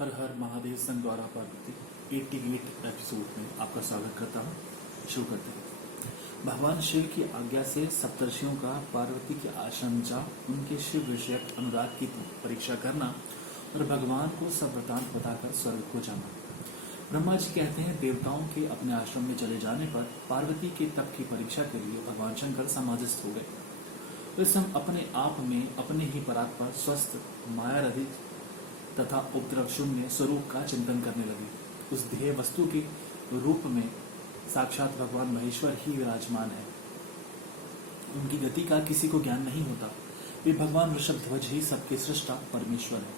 हर हर महादेव संघ द्वारा पार्वती 88 एपिसोड में आपका स्वागत करता हूँ। शुरू करते हैं। भगवान शिव की आज्ञा से सप्तर्षियों का पार्वती के आश्रम जा उनके शिव विषयक अनुराग की परीक्षा करना और भगवान को सब वृतांत बताकर स्वर्ग को जाना। ब्रह्मा जी कहते हैं, देवताओं के अपने आश्रम में चले जाने पर पार्वती के तप की परीक्षा के लिए भगवान शंकर समाधिस्थ हो गए। वे सब अपने आप में अपने ही पराग पर स्वस्थ माया रहित तथा उपद्रव शून्य स्वरूप का चिंतन करने लगे। उस ध्येय वस्तु के रूप में साक्षात भगवान महेश्वर ही विराजमान है। उनकी गति का किसी को ज्ञान नहीं होता। वे भगवान वृषभध्वज ही सबके सृष्टा परमेश्वर है।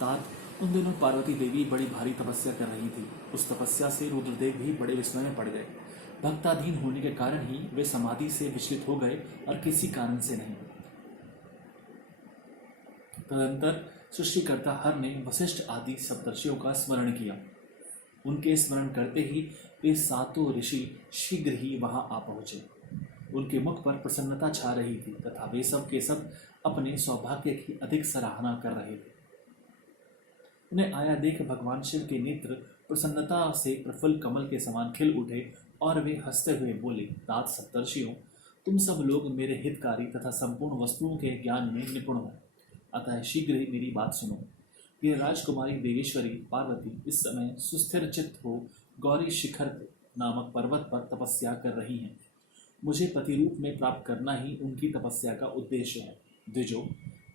तात उन दिनों पार्वती देवी बड़ी भारी तपस्या कर रही थी। उस तपस्या से रुद्रदेव भी बड़े विस्मय में पड़ गए। भक्ताधीन होने के कारण ही वे समाधि से विचलित हो गए और किसी कारण से नहीं। तदंतर सृष्टिकर्ता हर ने वशिष्ठ आदि सप्तर्षियों का स्मरण किया। उनके स्मरण करते ही वे सातों ऋषि शीघ्र ही वहां आ पहुंचे। उनके मुख पर प्रसन्नता छा रही थी तथा वे सब के सब अपने सौभाग्य की अधिक सराहना कर रहे थे। उन्हें आया देख भगवान शिव के नेत्र प्रसन्नता से प्रफुल्ल कमल के समान खिल उठे और वे हंसते हुए बोले, तात सप्तर्षियों, तुम सब लोग मेरे हितकारी तथा संपूर्ण वस्तुओं के ज्ञान में निपुण हो, अतः शीघ्र ही मेरी बात सुनो। ये राजकुमारी देवेश्वरी पार्वती इस समय सुस्थिर चित्त हो गौरी शिखर नामक पर्वत पर तपस्या कर रही हैं। मुझे पति रूप में प्राप्त करना ही उनकी तपस्या का उद्देश्य है। द्विजो,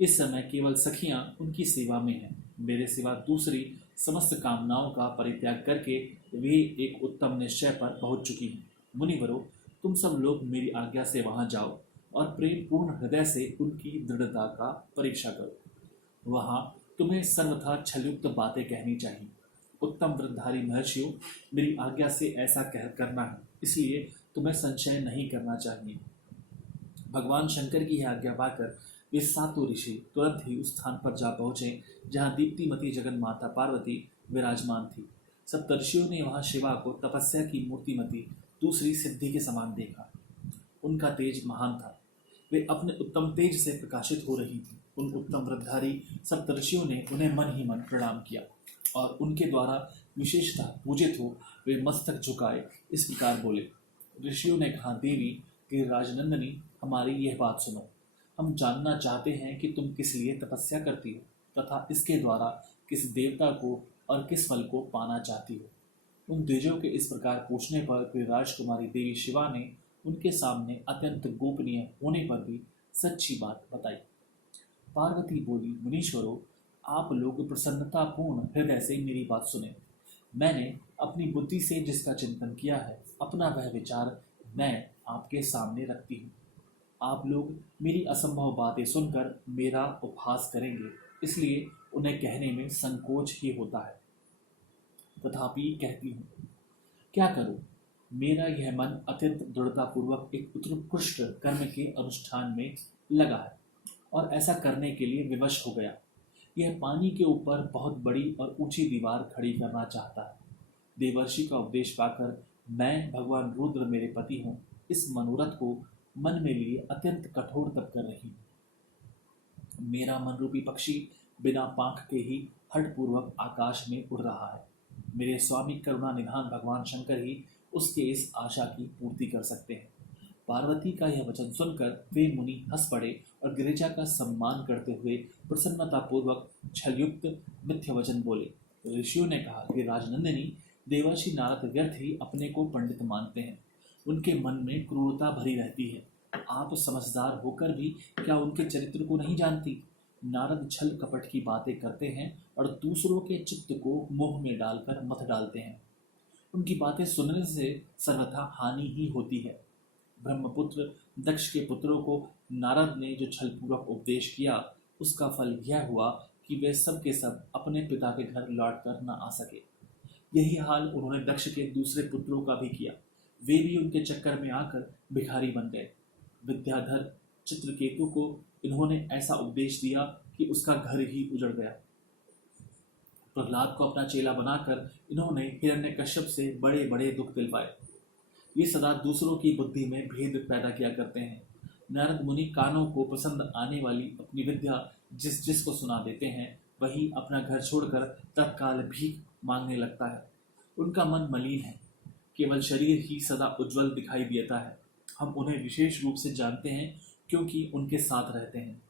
इस समय केवल सखियां उनकी सेवा में हैं। मेरे सिवा दूसरी समस्त कामनाओं का परित्याग करके वे एक उत्तम निश्चय पर पहुंच चुकी हैं। मुनिवरों, तुम सब लोग मेरी आज्ञा से वहां जाओ और प्रेम पूर्ण हृदय से उनकी दृढ़ता का परीक्षा करो। वहां तुम्हें सर्वथा छलयुक्त बातें कहनी चाहिए। उत्तम वृद्धधारी महर्षियों, मेरी आज्ञा से ऐसा करना है, इसलिए तुम्हें संशय नहीं करना चाहिए। भगवान शंकर की आज्ञा पाकर वे सातों ऋषि तुरंत ही उस स्थान पर जा पहुंचे जहां दीप्तिमती जगन माता पार्वती विराजमान थी। सप्तर्षियों ने वहां शिवा को तपस्या की मूर्तिमती दूसरी सिद्धि के समान देखा। उनका तेज महान था। वे अपने उत्तम तेज से प्रकाशित हो रही थी। उन उत्तम वृद्धधारी सप्तर्षियों ने उन्हें मन ही मन प्रणाम किया और उनके द्वारा विशेषतः पूजित हो वे मस्तक झुकाए इस प्रकार बोले। ऋषियों ने कहा, देवी कि राजनंदनी, हमारी यह बात सुनो। हम जानना चाहते हैं कि तुम किस लिए तपस्या करती हो तथा इसके द्वारा किस देवता को और किस फल को पाना चाहती हो। उन द्विजों के इस प्रकार पूछने पर फिर राजकुमारी देवी शिवा ने उनके सामने अत्यंत गोपनीय होने पर भी सच्ची बात बताई। पार्वती बोली, मुनीश्वरों, आप लोग प्रसन्नतापूर्ण हृदय से मेरी बात सुने। मैंने अपनी बुद्धि से जिसका चिंतन किया है, अपना वह विचार मैं आपके सामने रखती हूँ। आप लोग मेरी असंभव बातें सुनकर मेरा उपहास करेंगे, इसलिए उन्हें कहने में संकोच ही होता है। तथापि कहती हूँ, क्या करूँ? मेरा यह मन अत्यंत दृढ़तापूर्वक एक उत्कृष्ट कर्म के अनुष्ठान में लगा है और ऐसा करने के लिए विवश हो गया। यह पानी के ऊपर बहुत बड़ी और ऊंची दीवार खड़ी करना चाहता है। देवर्षि का उपदेश पाकर मैं, भगवान रुद्र मेरे पति हूँ, इस मनोरथ को मन में लिए अत्यंत कठोर तप कर रही हूँ। मेरा मन रूपी पक्षी बिना पांख के ही हठपूर्वक आकाश में उड़ रहा है। मेरे स्वामी करुणा निधान भगवान शंकर ही उसके इस आशा की पूर्ति कर सकते हैं। पार्वती का यह वचन सुनकर वे मुनि हंस पड़े और गिरिजा का सम्मान करते हुए प्रसन्नतापूर्वक छलयुक्त मिथ्य वचन बोले। ऋषियों ने कहा कि राजनंदिनी, देवर्षि नारद व्यर्थ ही अपने को पंडित मानते हैं। उनके मन में क्रूरता भरी रहती है। आप समझदार होकर भी क्या उनके चरित्र को नहीं जानती? नारद छल कपट की बातें करते हैं और दूसरों के चित्त को मोह में डालकर मत डालते हैं। उनकी बातें सुनने से सर्वथा हानि ही होती है। ब्रह्मपुत्र दक्ष के पुत्रों को नारद ने जो छलपूर्वक उपदेश किया, उसका फल यह हुआ कि वे सब के सब अपने पिता के घर लौट कर न आ सके। यही हाल उन्होंने दक्ष के दूसरे पुत्रों का भी किया। वे भी उनके चक्कर में आकर भिखारी बन गए। विद्याधर चित्रकेतु को इन्होंने ऐसा उपदेश दिया कि उसका घर ही उजड़ गया। प्रहलाद को अपना चेला बनाकर इन्होंने हिरण्यकश्यप से बड़े बड़े दुख दिलवाए। ये सदा दूसरों की बुद्धि में भेद पैदा किया करते हैं। नारद मुनि कानों को पसंद आने वाली अपनी विद्या जिसको सुना देते हैं, वही अपना घर छोड़कर तत्काल भीख मांगने लगता है। उनका मन मलिन है, केवल शरीर ही सदा उज्जवल दिखाई देता है। हम उन्हें विशेष रूप से जानते हैं क्योंकि उनके साथ रहते हैं।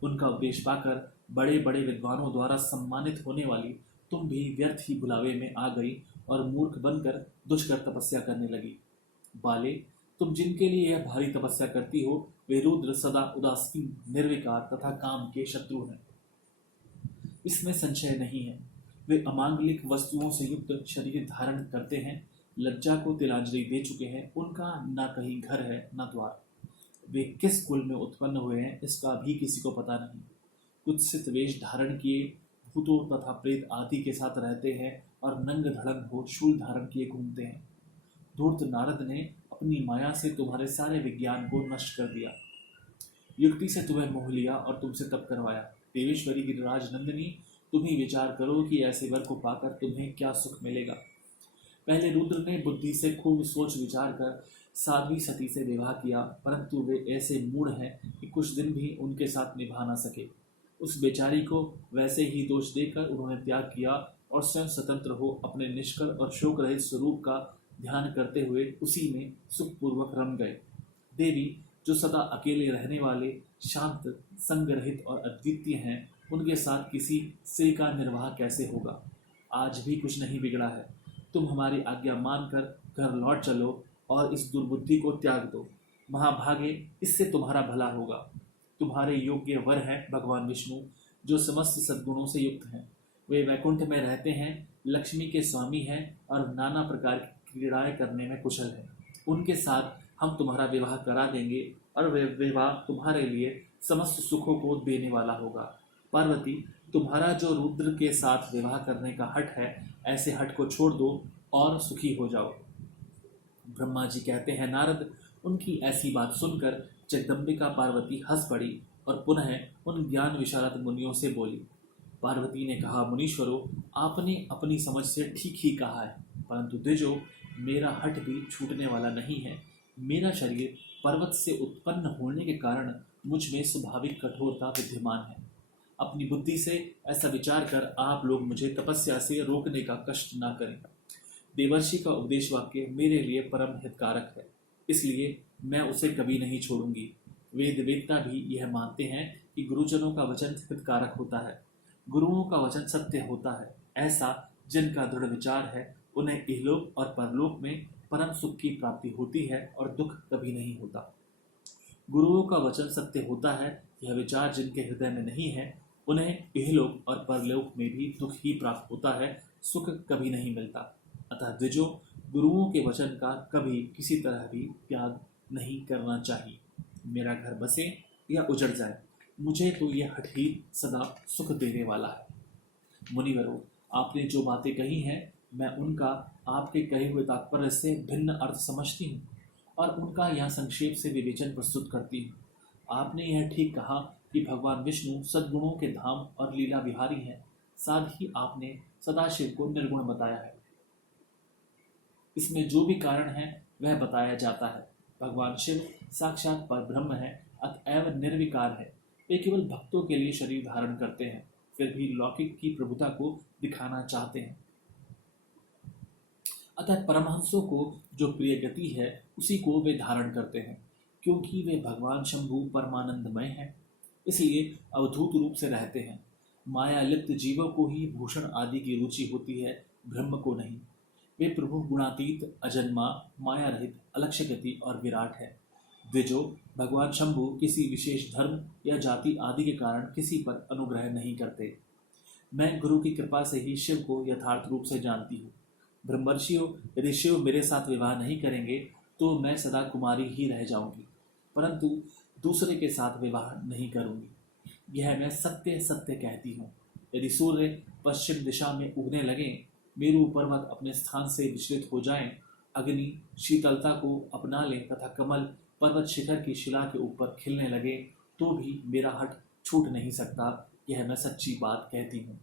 उनका उपदेश पाकर बड़े बड़े विद्वानों द्वारा सम्मानित होने वाली तुम भी व्यर्थ ही भुलावे में आ गई और मूर्ख बनकर दुष्कर तपस्या करने लगी। बाले, तुम जिनके लिए यह भारी तपस्या करती हो वे रुद्र सदा उदासीन, निर्विकार तथा काम के शत्रु हैं। इसमें संशय नहीं है। वे अमांगलिक वस्तुओं से युक्त शरीर धारण करते हैं, लज्जा को तिलांजलि दे चुके हैं, उनका न कहीं घर है न द्वार। वे किस कुल में उत्पन्न हुए हैं इसका भी किसी को पता नहीं। कुत्सित वेश धारण किए भूतों तथा प्रेत आदि के साथ रहते हैं और नंग धड़ंग हो शूल धारण किए घूमते हैं। धूर्त नारद ने अपनी माया से तुम्हारे सारे विज्ञान को नष्ट कर दिया, युक्ति से तुम्हें मोह लिया और तुमसे तप करवाया। देवेश्वरी गिरिराज नंदिनी, तुम ही विचार करो कि ऐसे वर को पाकर तुम्हें क्या सुख मिलेगा। पहले रुद्र ने बुद्धि से खूब सोच विचार कर साध्वी सती से विवाह किया, परंतु वे ऐसे मूढ़ हैं कि कुछ दिन भी उनके साथ निभा न सके। उस बेचारी को वैसे ही दोष देकर उन्होंने त्याग किया और स्वयं स्वतंत्र हो अपने निष्कल और शोक रहित स्वरूप का ध्यान करते हुए उसी में सुखपूर्वक रम गए। देवी, जो सदा अकेले रहने वाले, शांत, संग रहित और अद्वितीय हैं, उनके साथ किसी स्त्री का निर्वाह कैसे होगा। आज भी कुछ नहीं बिगड़ा है। तुम हमारी आज्ञा मानकर घर लौट चलो और इस दुर्बुद्धि को त्याग दो। महाभागे, इससे तुम्हारा भला होगा। तुम्हारे योग्य वर हैं भगवान विष्णु, जो समस्त सद्गुणों से युक्त हैं। वे वैकुंठ में रहते हैं, लक्ष्मी के स्वामी हैं और नाना प्रकार की क्रीड़ाएं करने में कुशल हैं। उनके साथ हम तुम्हारा विवाह करा देंगे और वे विवाह तुम्हारे लिए समस्त सुखों को देने वाला होगा। पार्वती, तुम्हारा जो रुद्र के साथ विवाह करने का हठ है, ऐसे हठ को छोड़ दो और सुखी हो जाओ। ब्रह्मा जी कहते हैं, नारद, उनकी ऐसी बात सुनकर जगदम्बिका पार्वती हंस पड़ी और पुनः उन ज्ञान विशारद मुनियों से बोली। पार्वती ने कहा, मुनीश्वरों, आपने अपनी समझ से ठीक ही कहा है, परंतु द्विजो, मेरा हठ भी छूटने वाला नहीं है। मेरा शरीर पर्वत से उत्पन्न होने के कारण मुझ में स्वाभाविक कठोरता विद्यमान है। अपनी बुद्धि से ऐसा विचार कर आप लोग मुझे तपस्या से रोकने का कष्ट ना करें। देवर्षि का उपदेश वाक्य मेरे लिए परम हितकारक है, इसलिए मैं उसे कभी नहीं छोड़ूंगी। वेद वेदता भी यह मानते हैं कि गुरुजनों का वचन हितकारक होता है, गुरुओं का वचन सत्य होता है। ऐसा जिनका दृढ़ विचार है उन्हें इहलोक और परलोक में परम सुख की प्राप्ति होती है और दुख कभी नहीं होता। गुरुओं का वचन सत्य होता है, यह विचार जिनके हृदय में नहीं है उन्हें इहलोक और परलोक में भी दुख ही प्राप्त होता है, सुख कभी नहीं मिलता। अतः द्विजो, गुरुओं के वचन का कभी किसी तरह भी त्याग नहीं करना चाहिए। मेरा घर बसे या उजड़ जाए, मुझे तो यह हठ ही सदा सुख देने वाला है। मुनिवरों, आपने जो बातें कही हैं, मैं उनका आपके कहे हुए तात्पर्य से भिन्न अर्थ समझती हूँ और उनका यहाँ संक्षेप से विवेचन प्रस्तुत करती हूँ। आपने यह ठीक कहा कि भगवान विष्णु सद्गुणों के धाम और लीला विहारी हैं, साथ ही आपने सदाशिव को निर्गुण बताया है। इसमें जो भी कारण है वह बताया जाता है। भगवान शिव साक्षात परब्रह्म है, अतएव निर्विकार है। वे केवल भक्तों के लिए शरीर धारण करते हैं, फिर भी लौकिक की प्रभुता को दिखाना चाहते हैं। अतः परमहंसों को जो प्रिय गति है उसी को वे धारण करते हैं। क्योंकि वे भगवान शंभु परमानंदमय हैं, इसलिए अवधूत रूप से रहते हैं। माया लिप्त जीवों को ही भूषण आदि की रुचि होती है, ब्रह्म को नहीं। वे प्रभु गुणातीत, अजन्मा, माया रहित, अलक्ष्य गति और विराट है। द्विजो, भगवान शंभु किसी विशेष धर्म या जाति आदि के कारण किसी पर अनुग्रह नहीं करते। मैं गुरु की कृपा से ही शिव को यथार्थ रूप से जानती हूँ। ब्रह्मर्षियों, यदि शिव मेरे साथ विवाह नहीं करेंगे तो मैं सदा कुमारी ही रह जाऊंगी, परंतु दूसरे के साथ विवाह नहीं करूंगी। यह मैं सत्य सत्य कहती हूँ। यदि सूर्य पश्चिम दिशा में उगने लगे, मेरु पर्वत अपने स्थान से विचलित हो जाएं, अग्नि शीतलता को अपना ले तथा कमल पर्वत शिखर की शिला के ऊपर खिलने लगे, तो भी मेरा हठ छूट नहीं सकता। यह मैं सच्ची बात कहती हूँ।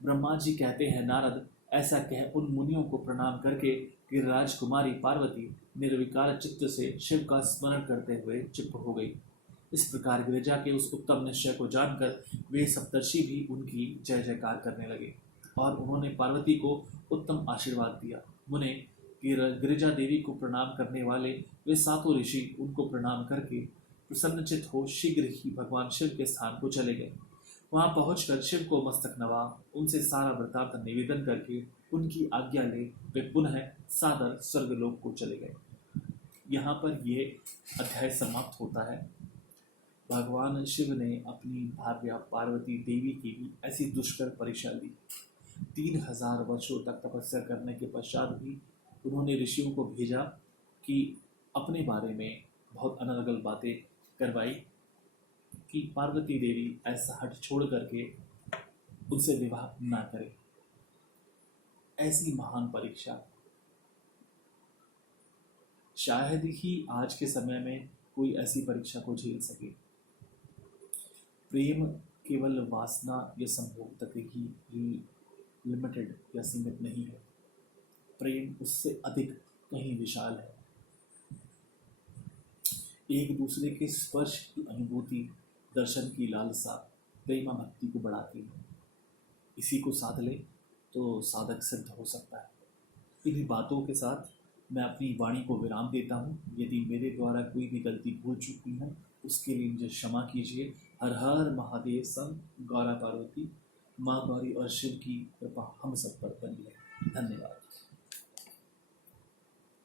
ब्रह्मा जी कहते हैं, नारद, ऐसा कह उन मुनियों को प्रणाम करके गिरिराज कुमारी पार्वती निर्विकार चित्त से शिव का स्मरण करते हुए चुप हो गई। इस प्रकार गिरिजा के उस उत्तम निश्चय को जानकर वे सप्तर्षि भी उनकी जय जयकार करने लगे और उन्होंने पार्वती को उत्तम आशीर्वाद दिया। मुने गिरिजा देवी को प्रणाम करने वाले वे सातों ऋषि उनको प्रणाम करके प्रसन्नचित हो शीघ्र ही भगवान शिव के स्थान को चले गए। वहां पहुंचकर शिव को मस्तक नवा, उनसे सारा वृत्तांत निवेदन करके उनकी आज्ञा ले वे पुनः सादर स्वर्गलोक को चले गए। यहाँ पर यह अध्याय समाप्त होता है। भगवान शिव ने अपनी भार्या पार्वती देवी की भी ऐसी दुष्कर परीक्षा ली। 3000 वर्षों तक तपस्या करने के पश्चात भी उन्होंने ऋषियों को भेजा कि अपने बारे में बहुत अनर्गल बातें करवाई कि पार्वती देवी ऐसा हट छोड़ करके उनसे विवाह ना करे। ऐसी महान परीक्षा शायद ही आज के समय में कोई ऐसी परीक्षा को झेल सके। प्रेम केवल वासना या संभोग तक ही लिमिटेड या सीमित नहीं है। प्रेम उससे अधिक कहीं विशाल है। एक दूसरे के स्पर्श की अनुभूति, दर्शन की लालसा प्रेमा भक्ति को बढ़ाती है। इसी को साध ले तो साधक सिद्ध हो सकता है। इन्हीं बातों के साथ मैं अपनी वाणी को विराम देता हूँ। यदि मेरे द्वारा कोई भी गलती भूल चुकी है उसके लिए मुझे क्षमा कीजिए। हर हर महादेव। संग गौरा पार्वती, माँ गौरी और शिव की कृपा हम सब पर बनी रहे। धन्यवाद।